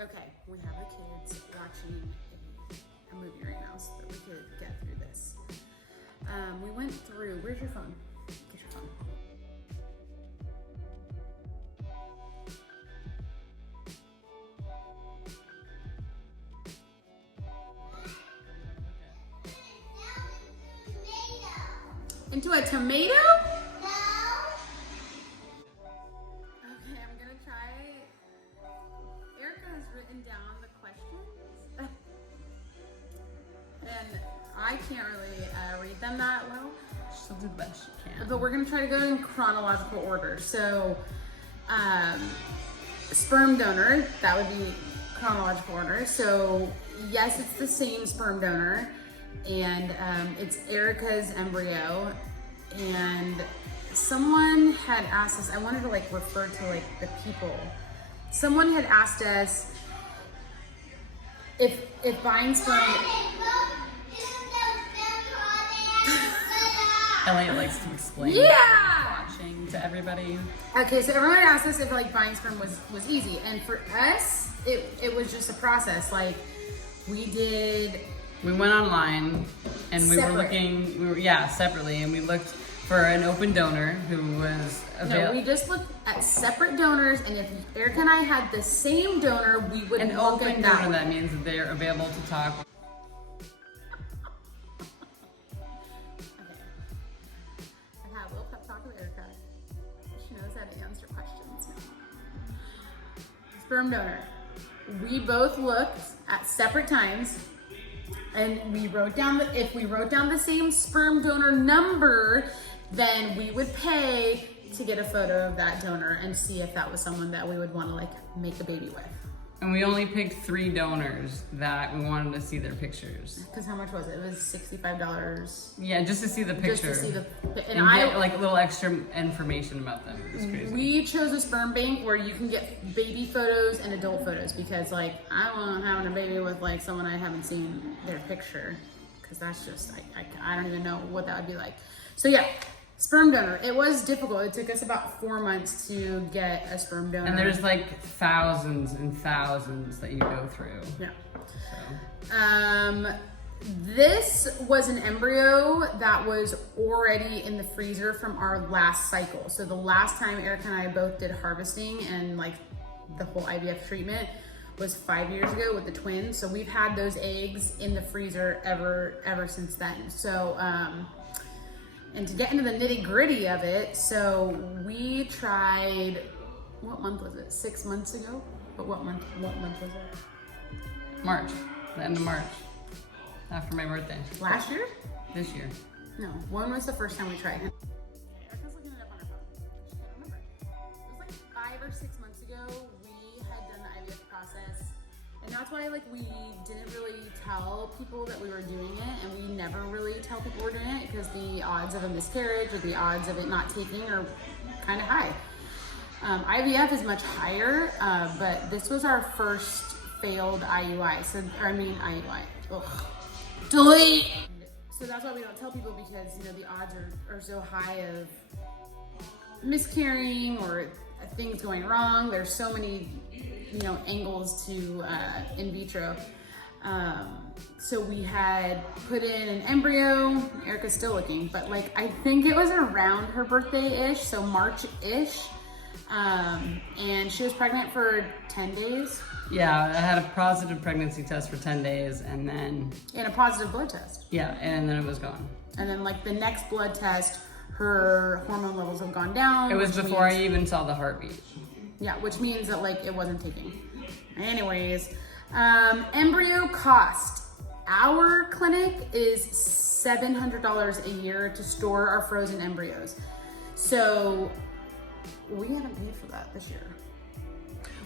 Okay, we have the kids watching a movie right now so that we could get through this. We went through, where's your phone? Get your phone. Into a tomato? Down the questions and I can't really read them that well. She'll do the best she can. But we're gonna try to go in chronological order. So sperm donor, that would be chronological order. So yes, it's the same sperm donor and it's Erica's embryo. And someone had asked us, I wanted to like refer to like the people. Someone had asked us if buying sperm. Elliot likes to explain. Yeah. Watching to everybody. Okay, so everyone asked us if like buying sperm was easy, and for us, it was just a process. Like we went online and we were looking. Separately, and we looked for an open donor who was available. No, we just looked at separate donors, and if Erica and I had the same donor, we would an look open at donor. that. That means that they're available to talk. Okay. I had a little pep talk with Erica. She knows how to answer questions now. Sperm donor. We both looked at separate times, and we wrote down if we wrote down the same sperm donor number, then we would pay to get a photo of that donor and see if that was someone that we would want to like make a baby with. And we only picked 3 donors that we wanted to see their pictures. Because how much was it? It was $65. Yeah, just to see the picture. Just to see the and get like a little extra information about them. It was crazy. We chose a sperm bank where you can get baby photos and adult photos because like I don't having a baby with like someone I haven't seen their picture because that's just I don't even know what that would be like. So yeah. Sperm donor. It was difficult. It took us about 4 months to get a sperm donor. And there's like thousands and thousands that you go through. Yeah. So. This was an embryo that was already in the freezer from our last cycle. So the last time Erica and I both did harvesting and like the whole IVF treatment was 5 years ago with the twins. So we've had those eggs in the freezer ever since then. So, and to get into the nitty gritty of it, so we tried, what month was it? 6 months ago? But what month was it? March, the end of March, after my birthday. Last year? This year. No, when was the first time we tried it? Erica's looking it up on her phone. She can't remember. It was like 5 or 6 months ago, we had done the IVF process. And that's why like we didn't really tell people that we were doing it, and we never really tell people we're doing it because the odds of a miscarriage or the odds of it not taking are kind of high. IVF is much higher, but this was our first failed IUI. IUI. Ugh. Delete! So that's why we don't tell people because, you know, the odds are so high of miscarrying or things going wrong. There's so many, you know, angles to in vitro. So we had put in an embryo. Erica's still looking, but like I think it was around her birthday-ish, so March-ish. And she was pregnant for 10 days. Yeah, I had a positive pregnancy test for 10 days and then... And a positive blood test. Yeah, and then it was gone. And then like the next blood test, her hormone levels have gone down. It was before I even saw the heartbeat. Yeah, which means that like it wasn't taking. Anyways, Embryo Cost. Our clinic is $700 a year to store our frozen embryos. So we haven't paid for that this year.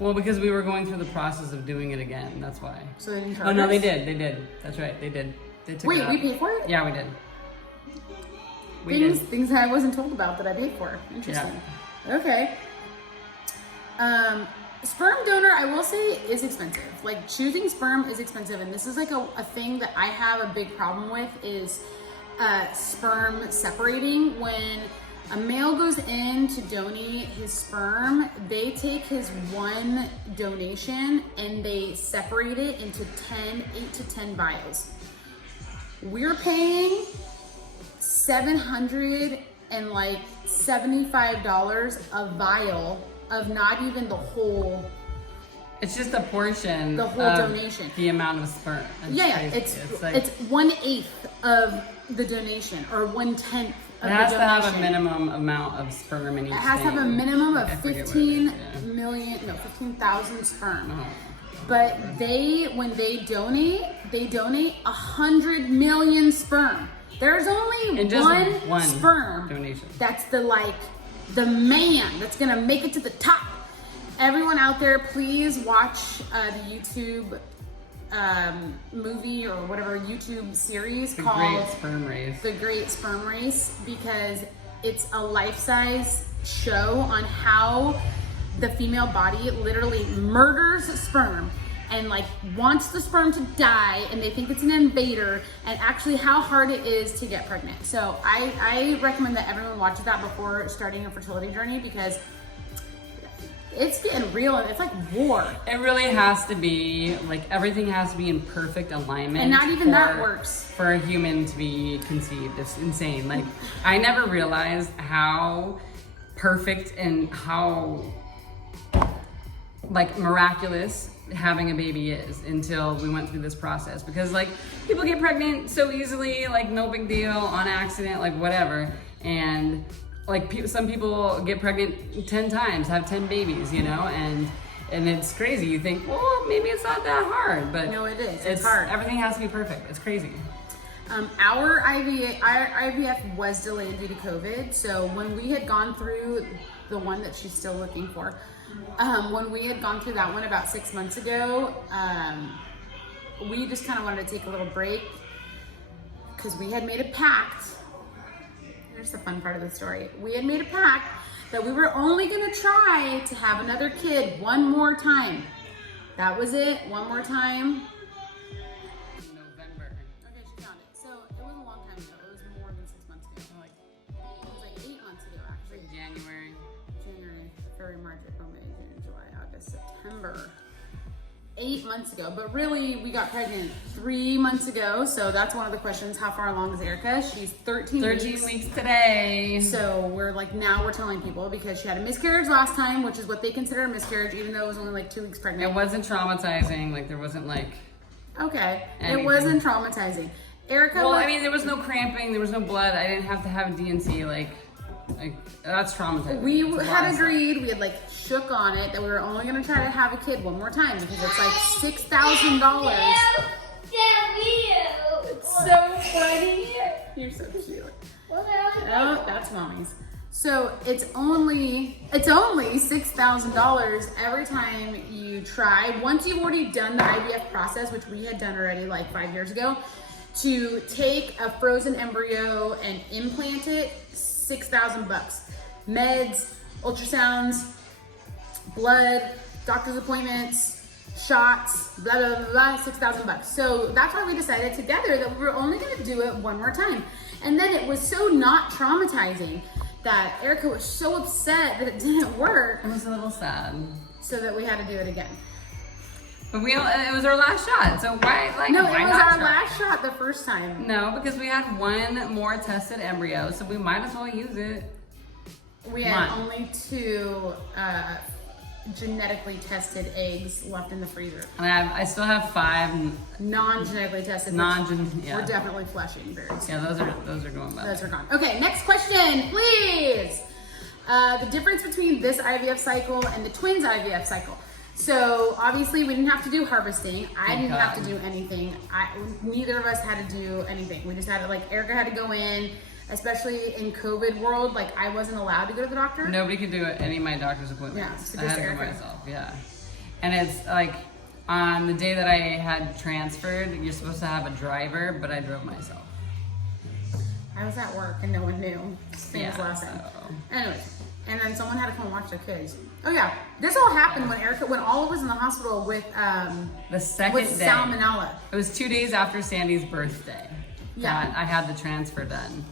Well, because we were going through the process of doing it again, that's why. So they didn't charge Oh no, us? they did. That's right, they did. They took Wait, it out. we paid for it? Yeah, we did. Things that I wasn't told about that I paid for. Interesting. Yeah. Okay. Sperm donor, I will say, is expensive. Like choosing sperm is expensive, and this is like a thing that I have a big problem with is sperm separating when A male goes in to donate his sperm. They take his one donation and they separate it into 8 to 10 vials. We're paying $775 a vial of not even the whole. It's just a portion. The whole of donation. The amount of sperm. It's like, 1/8 of the donation or 1/10 of it has the to donation. have a minimum amount of sperm in each It has to have a thing. minimum of I forget what it 15,000 sperm. Oh. But when they donate 100 million sperm. There's only And just one sperm donation. that's the man that's gonna make it to the top. Everyone out there, please watch the YouTube movie or whatever YouTube series called Great Sperm Race. The Great Sperm Race, because it's a life-size show on how the female body literally murders sperm and wants the sperm to die, and they think it's an invader, and actually how hard it is to get pregnant. So I recommend that everyone watches that before starting a fertility journey, because it's getting real and it's like war. It really has to be, everything has to be in perfect alignment. And not even that works. For a human to be conceived. It's insane. I never realized how perfect and how, miraculous having a baby is until we went through this process. Because, people get pregnant so easily, no big deal, on accident, whatever. And some people get pregnant 10 times, have 10 babies, and it's crazy. You think, well, maybe it's not that hard, but no, it is. It's hard. Everything has to be perfect. It's crazy. Our IVF was delayed due to COVID. So when we had gone through the one that she's still looking for, when we had gone through that one about 6 months ago, we just kind of wanted to take a little break because we had made a pact. Here's the fun part of the story. We had made a pact that we were only gonna try to have another kid one more time. That was it, one more time. November. Okay, she found it. So it was a long time ago. It was more than 6 months ago. It was 8 months ago, actually. January, February, March, April, May, June, July, August, September. 8 months ago, but really we got pregnant 3 months ago. So that's one of the questions. How far along is Erica? She's 13 weeks today. So now we're telling people, because she had a miscarriage last time, which is what they consider a miscarriage, even though it was only 2 weeks pregnant. It wasn't traumatizing. There wasn't okay, anything. It wasn't traumatizing. Erica. Well, there was no cramping. There was no blood. I didn't have to have a DNC. That's traumatizing. We had agreed, we had shook on it, that we were only gonna try to have a kid one more time, because it's $6,000. It's so funny. You're so cute. Oh, that's mommy's. So it's only $6,000 every time you try. Once you've already done the IVF process, which we had done already 5 years ago, to take a frozen embryo and implant it, $6,000. Meds, ultrasounds, blood, doctor's appointments, shots, blah, blah, blah, blah, $6,000. So that's why we decided together that we were only gonna do it one more time. And then it was so not traumatizing that Erica was so upset that it didn't work. It was a little sad. So that we had to do it again. But it was our last shot. So why, No, why it was not our try? last shot the first time. No, because we had one more tested embryo, so we might as well use it. We had only 2 genetically tested eggs left in the freezer. And I still have 5 Non-genetically tested. We're definitely flushing very soon. Yeah, those are going back. Those are gone. Okay, next question, please. The difference between this IVF cycle and the twins IVF cycle. So obviously we didn't have to do harvesting. I didn't have to do anything. Neither of us had to do anything. We just had to, Erica had to go in, especially in COVID world. I wasn't allowed to go to the doctor. Nobody could do any of my doctor's appointments. Yeah, so I just had to Erica. go myself, yeah. And it's on the day that I had transferred, you're supposed to have a driver, but I drove myself. I was at work and no one knew. Same as Yeah, last time. so- Anyways, and then someone had to come watch their kids. Oh yeah, this all happened when all of us in the hospital with The second with day. salmonella. It was 2 days after Sandy's birthday Yeah. that I had the transfer done.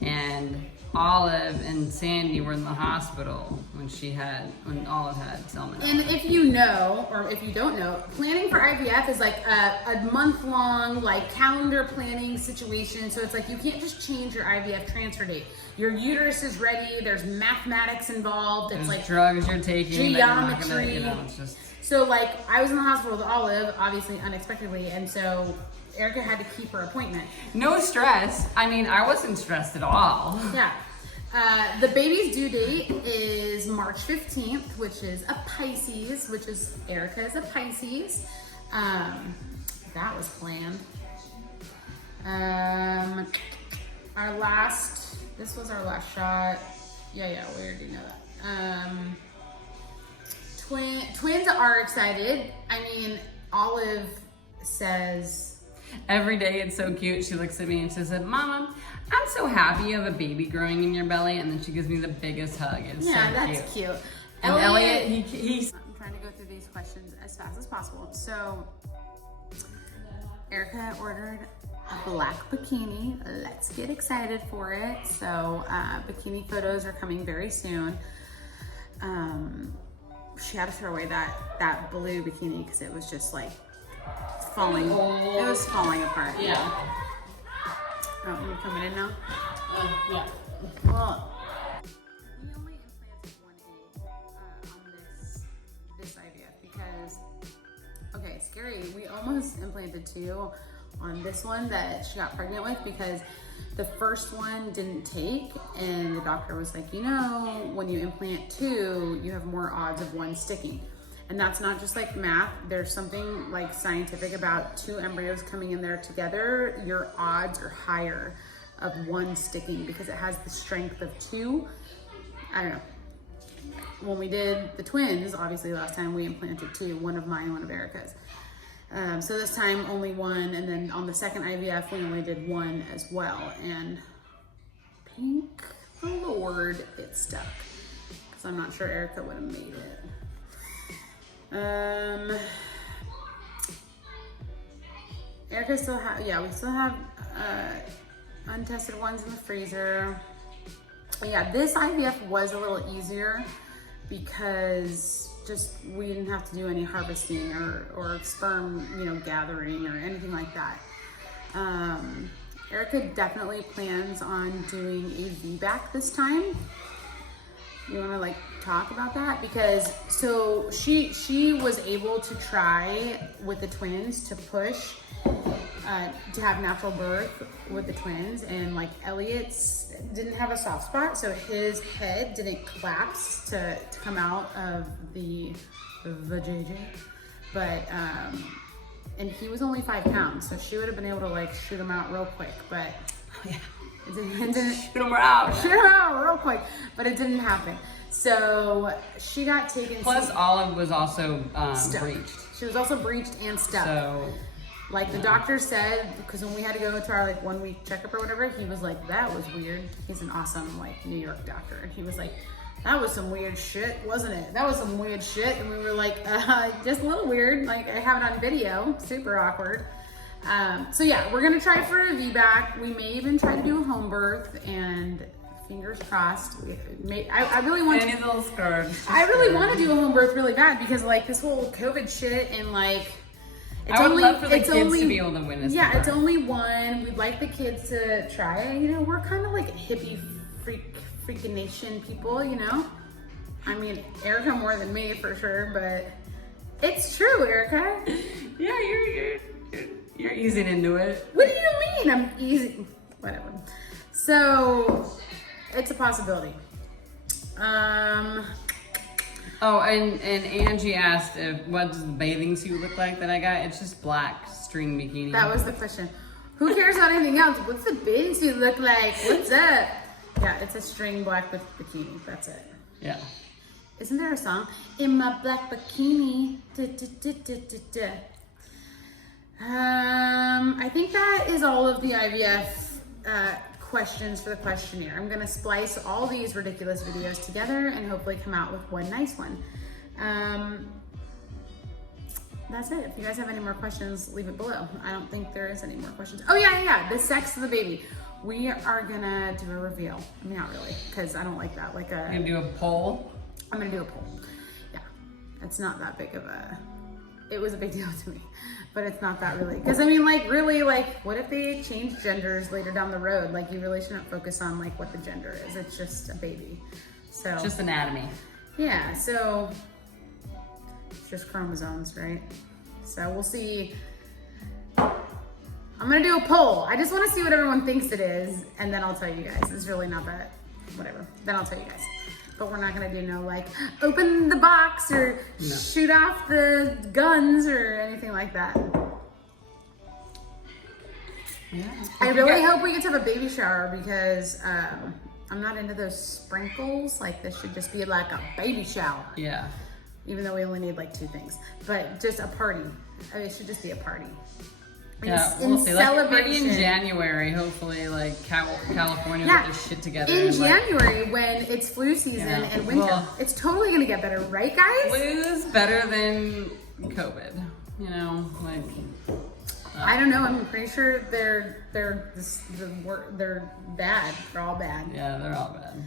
And Olive and Sandy were in the hospital when Olive had salmonella. And if you know, or if you don't know, planning for IVF is like a month-long, like calendar planning situation. So it's like you can't just change your IVF transfer date. Your uterus is ready. There's mathematics involved. It's There's like drugs you're taking. geometry. It's just... So like I was in the hospital with Olive, obviously unexpectedly, and so Erica had to keep her appointment. No stress. I mean, I wasn't stressed at all. Yeah. The baby's due date is March 15th, which is a Pisces, which is Erica is a Pisces. That was planned. This was our last shot. Yeah, we already know that. Twins are excited. I mean, Olive says, every day it's so cute. She looks at me and she said, "Mama, I'm so happy you have a baby growing in your belly," and then she gives me the biggest hug. It's so that's cute. And Elliot, he's I'm trying to go through these questions as fast as possible. So, Erica ordered a black bikini. Let's get excited for it. So, bikini photos are coming very soon. She had to throw away that blue bikini because it was just like falling. It was falling apart. Yeah. Oh, you're coming in now? yeah. Well, we only implanted one egg on this IVF because, okay, scary. We almost implanted two on this one that she got pregnant with because the first one didn't take, and the doctor was like, you know, when you implant two, you have more odds of one sticking. And that's not just like math. There's something like scientific about two embryos coming in there together. Your odds are higher of one sticking because it has the strength of two. I don't know. When we did the twins, obviously last time we implanted two, one of mine, one of Erica's. So this time only one, and then on the second IVF we only did one as well. And thank the Lord it stuck, because I'm not sure Erica would have made it. Erica still we still have untested ones in the freezer. Yeah, this IVF was a little easier because we didn't have to do any harvesting or sperm, gathering or anything like that. Erica definitely plans on doing a VBAC this time. You want to talk about that? Because so she was able to try with the twins to push to have natural birth with the twins, and Elliot's didn't have a soft spot, so his head didn't collapse to come out of the JJ, but and he was only 5 pounds, so she would have been able to shoot him out real quick, but it didn't shoot him out real quick, but it didn't happen. So she got taken. Plus, Olive was also breached. She was also breached and stuck. So, the doctor said, because when we had to go to our 1 week checkup or whatever, he was like, "That was weird." He's an awesome New York doctor, and he was like, "That was some weird shit, wasn't it? That was some weird shit." And we were like, "Just a little weird." I have it on video, super awkward. So yeah, we're gonna try for a VBAC. We may even try to do a home birth, and fingers crossed. I really want to. Little scarred. I really want to do a home birth really bad because this whole COVID shit and I would love for the kids to be able to witness. Yeah, it's only one. We'd like the kids to try it. We're kind of hippie freaking nation people. I mean, Erica more than me for sure, but it's true, Erica. Yeah, you're easing into it. What do you mean? I'm easy. Whatever. So it's a possibility. Oh, and Angie asked what does the bathing suit look like that I got? It's just black string bikini. That was the question. Who cares about anything else? What's the bathing suit look like? What's up? Yeah, it's a string black bikini. That's it. Yeah. Isn't there a song? In my black bikini. Da, da, da, da, da, da. I think that is all of the IVF questions for the questionnaire. I'm gonna splice all these ridiculous videos together and hopefully come out with one nice one. that's it. If you guys have any more questions, leave it below. I don't think there is any more questions. Oh yeah. The sex of the baby. We are gonna do a reveal. I mean, not really, because I don't like that. Like You're gonna do a poll? I'm gonna do a poll. Yeah, it's not that big of a, it was a big deal to me, but it's not that really. Because I mean, like really, like what if they change genders later down the road? Like you really shouldn't focus on like what the gender is. It's just a baby. So It's just anatomy. yeah, so it's just chromosomes, right? So we'll see. I'm gonna do a poll. I just wanna see what everyone thinks it is, and then I'll tell you guys. It's really not that, whatever. Then I'll tell you guys. But we're not gonna do no like, open the box or shoot off the guns or anything like that. Yeah. I really hope we get to have a baby shower because I'm not into those sprinkles. Like this should just be like a baby shower. Yeah. Even though we only need like 2 things, but just a party. I mean, it should just be a party. Yeah, in we'll see. Like maybe in celebration. January, hopefully, like California will Yeah. get their shit together. In and, like, January, when it's flu season Yeah. and winter, Well, it's totally gonna get better, right, guys? flu's better than COVID. You know, like I don't know. I'm pretty sure they're bad. They're all bad. yeah, they're all bad.